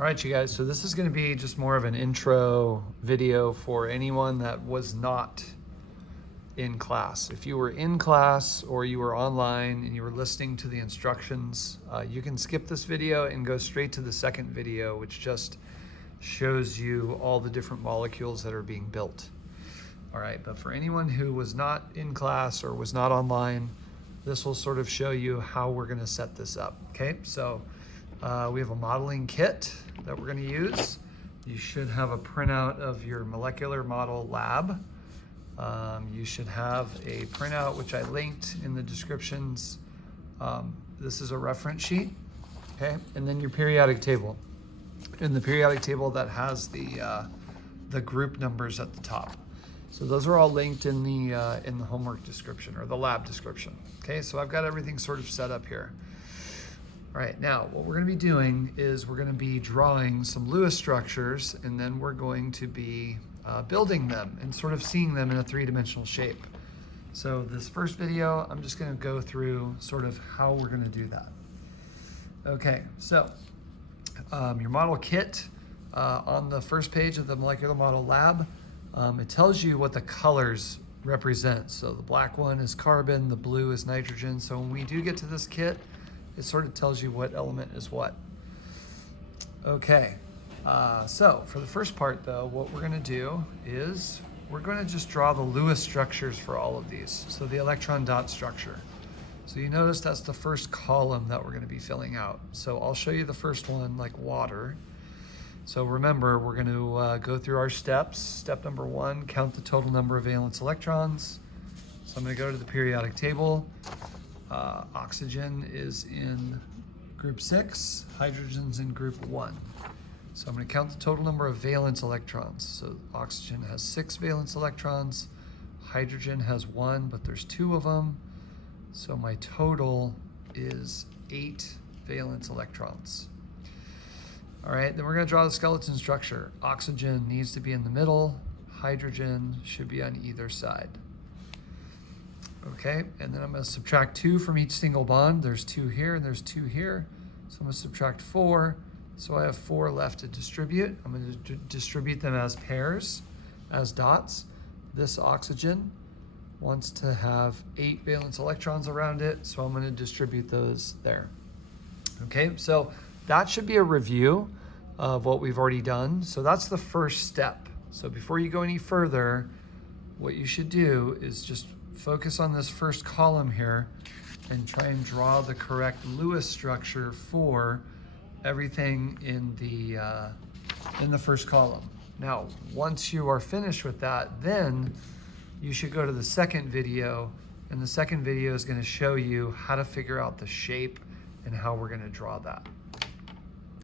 All right, you guys, so this is gonna be just more of an intro video for anyone that was not in class. If you were in class or you were online and you were listening to the instructions, you can skip this video and go straight to the second video, which just shows you all the different molecules that are being built. All right, but for anyone who was not in class or was not online, this will sort of show you how we're gonna set this up, okay? So we have a modeling kit that we're gonna use. You should have a printout of your molecular model lab. You should have a printout, which I linked in the descriptions. This is a reference sheet, okay? And then your periodic table. In the periodic table that has the group numbers at the top. So those are all linked in the homework description or the lab description. Okay, so I've got everything sort of set up here. All right, now what we're gonna be doing is we're gonna be drawing some Lewis structures, and then we're going to be building them and sort of seeing them in a three-dimensional shape. So this first video, I'm just gonna go through sort of how we're gonna do that. Okay, so your model kit on the first page of the molecular model lab, it tells you what the colors represent. So the black one is carbon, the blue is nitrogen. So when we do get to this kit, it sort of tells you what element is what. Okay, so for the first part though, what we're gonna do is we're gonna just draw the Lewis structures for all of these. So the electron dot structure. So you notice that's the first column that we're gonna be filling out. So I'll show you the first one, like water. So remember, we're gonna go through our steps. Step number one, count the total number of valence electrons. So I'm gonna go to the periodic table. Oxygen is in group 6, hydrogen's in group 1. So I'm gonna count the total number of valence electrons. So oxygen has 6 valence electrons, hydrogen has 1, but there's 2 of them. So my total is 8 valence electrons. All right, then we're gonna draw the skeleton structure. Oxygen needs to be in the middle, hydrogen should be on either side. Okay, and then I'm gonna subtract 2 from each single bond. There's 2 here and there's 2 here. So I'm gonna subtract 4. So I have 4 left to distribute. I'm gonna distribute them as pairs, as dots. This oxygen wants to have 8 valence electrons around it, so I'm gonna distribute those there. Okay, so that should be a review of what we've already done. So that's the first step. So before you go any further, what you should do is just focus on this first column here and try and draw the correct Lewis structure for everything in the first column. Now, once you are finished with that, then you should go to the second video, and the second video is going to show you how to figure out the shape and how we're going to draw that.